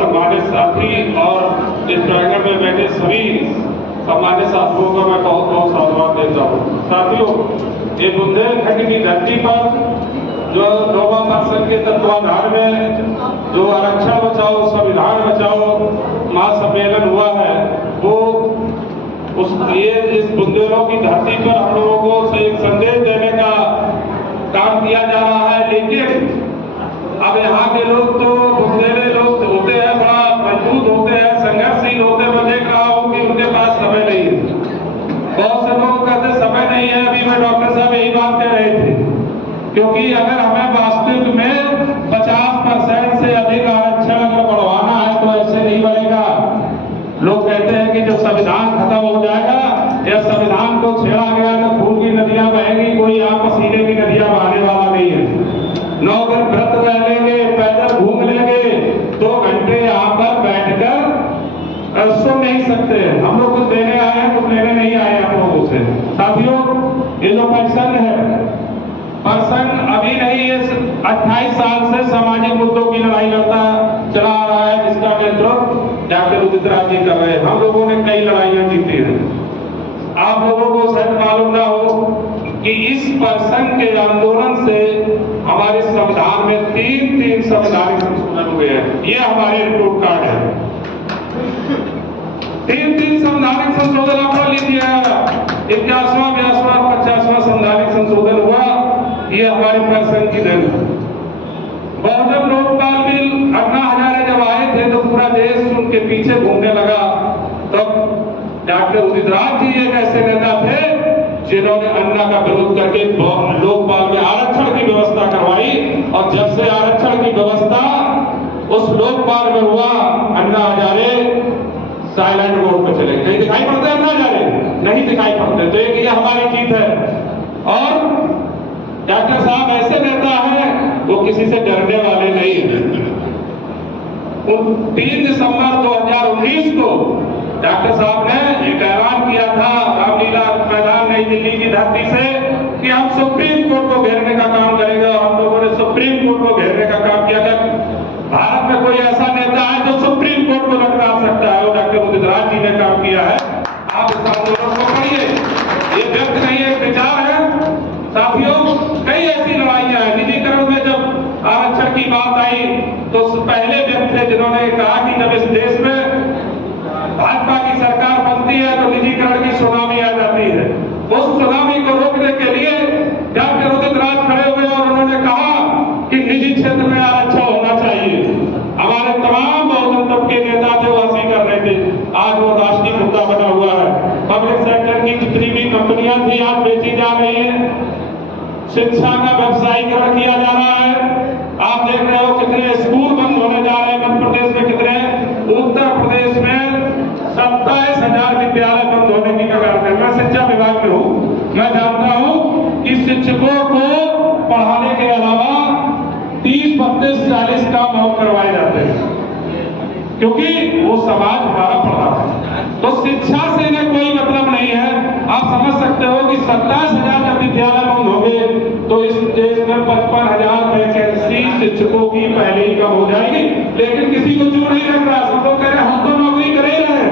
सम्मानित साथी और इस ड्राइवर में बैठे सभी सम्मानित साथियों को मैं बहुत बहुत साधुवाद देता हूँ। साथियों, ये बुंदेलखंड की धरती पर जो नौवा परिषद के तत्वाधान में जो आरक्षण बचाओ संविधान बचाओ महासम्मेलन हुआ है, वो इस बुंदेलों की धरती पर हम लोगों को एक संदेश देने का काम किया जा रहा है। लेकिन अब यहाँ के लोग तो बुंदेले लोग होते हैं, बड़ा मजबूत होते हैं, संघर्षशील होते हैं। मैं देख रहा हूँ कि उनके पास समय नहीं है। बहुत से लोग कहते समय नहीं है। अभी मैं डॉक्टर साहब यही बात कह रहे थे, क्योंकि अगर हमें वास्तविक में 50% से अधिक आरक्षण अगर बढ़वाना है तो ऐसे नहीं बढ़ेगा। लोग कहते हैं कि जब संविधान खत्म हो जाएगा या संविधान को छेड़ा गया तो खून की नदियां बहेंगी, कोई यहाँ पसीने की नदियां बहाने वाला नहीं है। 9 दिन व्रत रह लेंगे, पैदल घूम लेंगे, 2 घंटे यहाँ पर बैठकर सुन नहीं सकते। हम लोग कुछ देने आए हैं, कुछ लेने नहीं आए हम लोगों से। साथियों, ये जो पर्सन है, पर्सन अभी नहीं, ये 28 साल से सामाजिक मुद्दों की लड़ाई लड़ता चला आ रहा है, जिसका नेतृत्व डॉक्टर उदित राज जी कर रहे हैं। हम लोगों ने कई लड़ाइयां जीती हैं। आप लोगों को शायद मालूम ना हो कि इस पर्सन के आंदोलन से हमारे संविधान में 3 संवैधानिक संशोधन हुए हैं। ये हमारे रिपोर्ट कार्ड है। 3 संवैधानिक संशोधन आप पढ़ लीजिए। 51वां 52वां 50वां संवैधानिक संशोधन हुआ, ये हमारे पर्सन की देन है। बहुजन लोकपाल बिल अन्ना हजारे जब आए थे तो पूरा देश उनके पीछे घूमने लगा। तब डॉक्टर उदित राज जी एक ऐसे नेता थे जिन्होंने अन्ना का विरोध करके लोकपाल में आरक्षण की व्यवस्था करवाई। और जब से आरक्षण की व्यवस्था उस लोकपाल में हुआ, अन्ना हजारे साइलेंट मोड पे चले। कहीं दिखाई पड़ते अन्ना हजारे? नहीं दिखाई पड़ते। तो एक ये हमारी जीत है। और डॉक्टर साहब ऐसे नेता है, वो किसी से डरने वाले नहीं है। 3 दिसंबर 2019 को डॉक्टर साहब ने एक ऐलान किया था रामलीला मैदान नई दिल्ली की धरती से कि हम सुप्रीम कोर्ट को घेरने का काम करेंगे। और हम लोगों ने सुप्रीम कोर्ट को घेरने का काम किया। भारत में कोई ऐसा नेता है जो सुप्रीम कोर्ट को लटका सकता है, वो डॉक्टर उदित राज जी ने काम किया है। आप इस आंदोलन को पढ़िए। ये व्यक्त नहीं है, विचार है। साथियों, कई ऐसी लड़ाइयां हैं। निजीकरण में जब आरक्षण की बात आई तो पहले व्यक्ति थे जिन्होंने कहा कि जब इस देश में भाजपा की सरकार बनती है तो निजीकरण की सुनामी आ जाती है। उस सुनामी को रोकने के लिए डॉक्टर उदित राज खड़े हुए और उन्होंने कहा कि निजी क्षेत्र में आरक्षण होना चाहिए। हमारे तमाम बहुजन तबके नेता थे, वो हंसी कर रहे थे। आज वो राष्ट्रीय मुद्दा बना हुआ है। पब्लिक सेक्टर की जितनी भी कंपनियां थी आज बेची जा रही है। शिक्षा का व्यवसायीकरण किया जा रहा है। आप देख रहे हो कितने स्कूल बंद होने जा रहे हैं। मध्य प्रदेश में कितने, उत्तर प्रदेश में 27,000 विद्यालय बंद होने की कगार पर। मैं शिक्षा विभाग में हूँ, मैं जानता हूँ कि शिक्षकों को पढ़ाने के अलावा 30, 32, 40 काम और करवाए जाते हैं, क्योंकि वो समाज हमारा पढ़ा है। तो शिक्षा से इन्हें कोई मतलब नहीं है। आप समझ सकते हो कि 27,000 जब विद्यालय बंद होंगे तो इस देश में 55,000 वैकेंसी शिक्षकों की पहले ही कम हो जाएगी। लेकिन किसी को क्यों नहीं लग रहा? सब लोग कह रहे हम तो नौकरी कर ही रहे।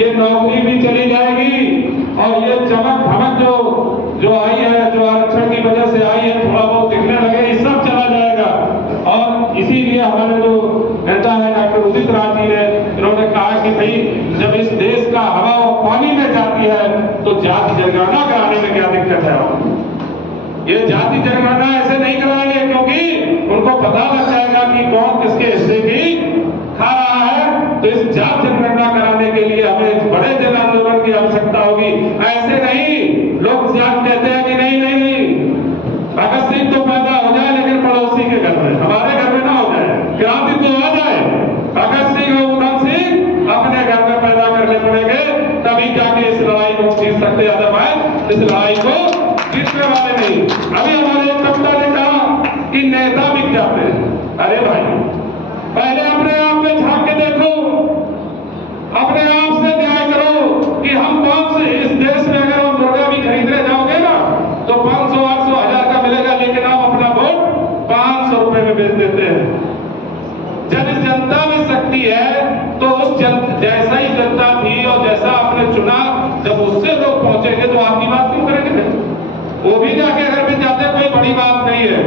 ये नौकरी भी चली जाएगी। और ये चमक धमक जो आई है, जो आरक्षण की वजह से आई है, थोड़ा बहुत दिखने लगे, ये सब चला जाएगा। और इसीलिए हमारे जो नेता है डॉक्टर उदित राज जी ने, इन्होंने कहा कि भाई जब इस देश का हवा और पानी में जाती है तो जाति जनगणना कराने में क्या दिक्कत है? ये जाति जनगणना ऐसे नहीं कराएंगे, क्योंकि उनको पता लग जाएगा कि कौन किसके हिस्से की खा रहा है। तो इस जाति जनगणना कराने के लिए हमें बड़े जन आंदोलन की आवश्यकता होगी। ऐसे नहीं लोग कहते हैं कि नहीं नहीं नहीं, भगत सिंह तो पैदा हो जाए लेकिन पड़ोसी के घर में, हमारे घर में ना हो जाए। क्रांति तो आ जाए, भगत सिंह और उधम सिंह अपने घर में पैदा करने पड़ेंगे, तभी जाके इस लड़ाई को जीत सकते। अदरवाइज इस लड़ाई को जीतने वाले नहीं। अभी हमारे कविता ने कहा कि नेता बिक जाते हैं। अरे भाई, पहले अपने आप में झांक के देखो, अपने आप से न्याय करो कि हम 500 इस देश में अगर हम मुर्गा भी खरीदने जाओगे ना तो 500, 800, 1000 का मिलेगा, लेकिन आप अपना वोट 500 रुपए में बेच देते हैं। जब इस जनता में शक्ति है तो उस जैसा ही जनता थी और जैसा आपने चुना, जब उससे लोग पहुंचेंगे तो आपकी बात क्यों करेंगे? वो भी जाके अगर भी जाते कोई बड़ी बात नहीं है।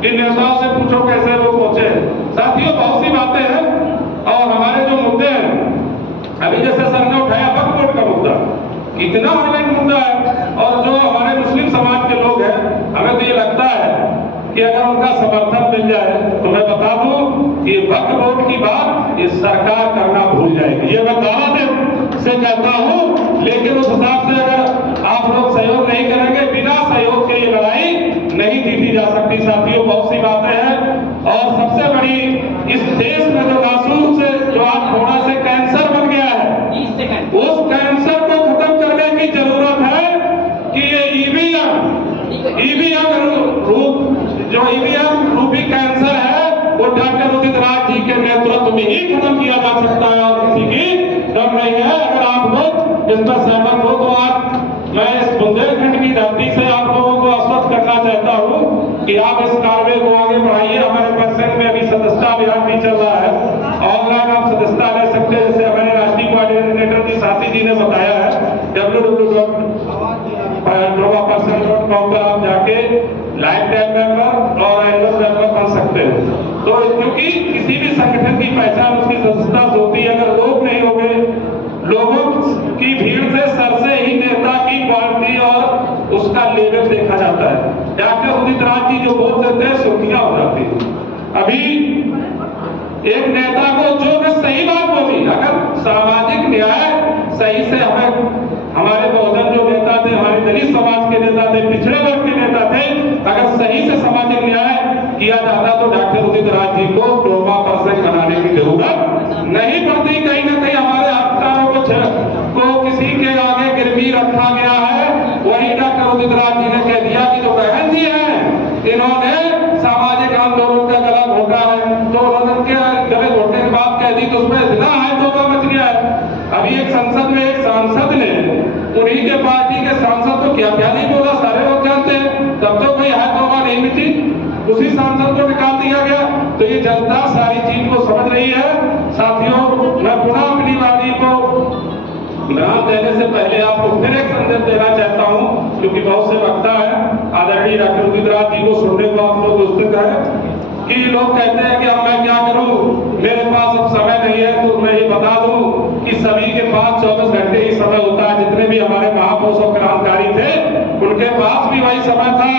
इन नेताओं से पूछो कैसे वो पहुंचे। साथियों, बहुत सी बातें हैं और हमारे जो मुद्दे हैं, अभी जैसे सर ने उठाया वक्फ बोर्ड का मुद्दा, इतना अर्जेंट मुद्दा है और जो हमारे मुस्लिम समाज के लोग हैं, हमें तो ये लगता है कि अगर उनका समर्थन मिल जाए तो मैं बता दूं कि वक्फ बोर्ड की बात ये सरकार करना भूल जाएगी। ये मैं दावा से कहता हूं, लेकिन उस हिसाब से अगर आप लोग सहयोग नहीं करेंगे, बिना सहयोग के ये लड़ाई नहीं जीती जा सकती। साथियों, बहुत सी बातें हैं और सबसे बड़ी इस देश में जो मासूम से जो आज थोड़ा से कैंसर बन गया है, उस कैंसर को खत्म करने की जरूरत है कि ये ईवीएम रूपी कैंसर है वो डॉक्टर उदित राज जी के नेतृत्व में ही खत्म किया जा सकता है और किसी की डर नहीं है। अगर आप लोग इस पर सहमत हो तो आज मैं इस बुंदेलखंड की धरती से आप लोगों को आश्वस्त करना चाहता हूं कि आप इस कार्य को आगे बढ़ाइए। हमारे परसेंट में अभी सदस्यता अभियान भी चल रहा है, ऑनलाइन आप सदस्यता ले सकते हैं। जैसे हमारे राष्ट्रीय कोऑर्डिनेटर जी साथी जी ने बताया है, www.percent.com पर आप जाके लाइफ टाइम मेंबर और एनुअल मेंबर बन सकते हैं। तो क्योंकि किसी भी संगठन की पहचान उसकी सदस्यता होती है। अगर लोग नहीं होंगे, लोगों की भीड़ से सर से ही नेता की क्वालिटी और उसका लेवल देखा जाता है। डॉक्टर उदित राज जी जो बोल देते हैं सुर्खियां हो जाती है। अभी एक नेता को जो ने सही बात बोली, अगर सामाजिक न्याय सही से हमारे बहुजन जो नेता थे, हमारे दलित समाज के नेता थे, पिछड़े वर्ग के नेता थे, अगर सही से सामाजिक न्याय किया जाता तो डॉक्टर उदित राज जी को ट्रोमा पर्सन बनाने की जरूरत नहीं पड़ती। कहीं ना कहीं हमारे हकदारों को किसी के आगे गिरवी रखा गया है। वही डॉक्टर उदित राज जी ने कह दिया कि जो बहन जी हैं इन्होंने सामाजिक आंदोलन का गला घोटा है, तो उन्होंने गले घोटने की बात कह दी तो उसमें इतना है तो मच गया है। अभी एक संसद में एक सांसद ने उन्हीं के पार्टी के सांसद को क्या क्या नहीं बोला, सारे लोग जानते हैं, तब तो कोई है तौबा नहीं मिटी, उसी सांसद को निकाल दिया गया। तो ये जनता सारी चीज को समझ रही है। साथियों, मैं पुनः अपनी वाणी को विराम देने से पहले आपको फिर एक संदेश देना चाहता हूं, क्योंकि बहुत से वक्ता है आदरणीय डॉक्टर उदित राज जी को सुनने को आप लोग उत्सुक है कि लोग कहते हैं कि अब मैं क्या करूं, मेरे पास अब समय नहीं है। तो मैं ये बता दूं कि सभी के पास 24 घंटे ही समय होता है। जितने भी हमारे महापुरुष और क्रांतिकारी थे उनके पास भी वही समय था।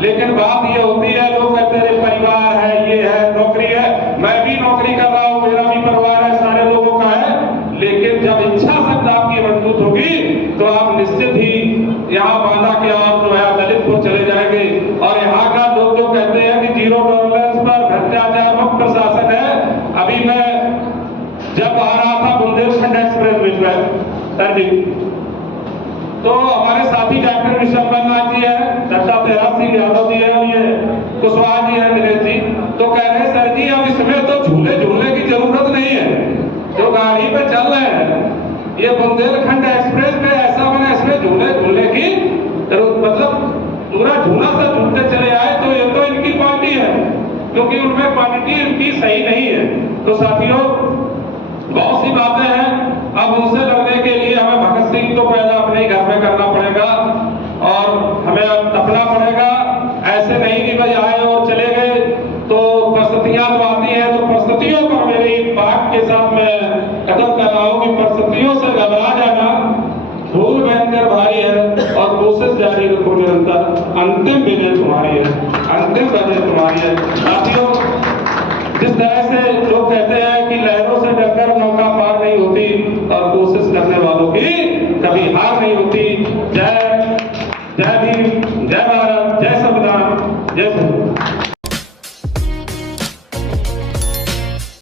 लेकिन बात ये होती है, लोग कहते हैं परिवार है, ये है, नौकरी है। मैं भी नौकरी कर रहा हूँ, मेरा भी परिवार है, सारे लोगों का है। लेकिन जब इच्छा शक्ति आपकी मजबूत होगी तो आप निश्चित ही यहाँ बांधा के और जो है दलित को चले जाएंगे। और यहाँ का लोग जो कहते हैं कि जीरो टॉलरेंस पर भ्रष्टाचार मुक्त प्रशासन है। अभी मैं जब आ रहा था बुंदेलखंड एक्सप्रेस में सर जी, तो हमारे साथी डॉक्टर विशंबर नाथ जी है, दत्ता तेरा सिंह यादव जी है और ये कुशवाहा जी है दिनेश जी, तो कह रहे सर जी अब इसमें तो झूले झूलने की जरूरत नहीं है, जो गाड़ी पे चल रहे हैं ये बुंदेलखंड एक्सप्रेस पे ऐसा बना, इसमें झूले झूलने की मतलब पूरा झूला सा झूलते चले आए। तो ये तो इनकी क्वालिटी है, क्योंकि उनमें क्वालिटी इनकी सही नहीं है। तो साथियों, बहुत सी बातें हैं। अब उनसे लड़ने के लिए हमें भगत सिंह को पहले अपने ही घर में करना पड़ेगा और हमें अब तपना पड़ेगा। ऐसे नहीं कि भाई आए और चले गए। तो परिस्थितियां तो आती है, तो परिस्थितियों पर मेरी बात के साथ मैं खत्म कर रहा हूँ कि परिस्थितियों से घबरा जाना धूल भयंकर भारी है और कोशिश जारी रखो निरंतर। अंतिम विजय तुम्हारी है, अंतिम विजय तुम्हारी है। साथियों, जिस तरह से लोग कहते हैं कि लहरों से डरकर नौका पार नहीं होती और कोशिश करने वालों की कभी हार नहीं होती। जय भीम, जय भारत, जय संविधान, जय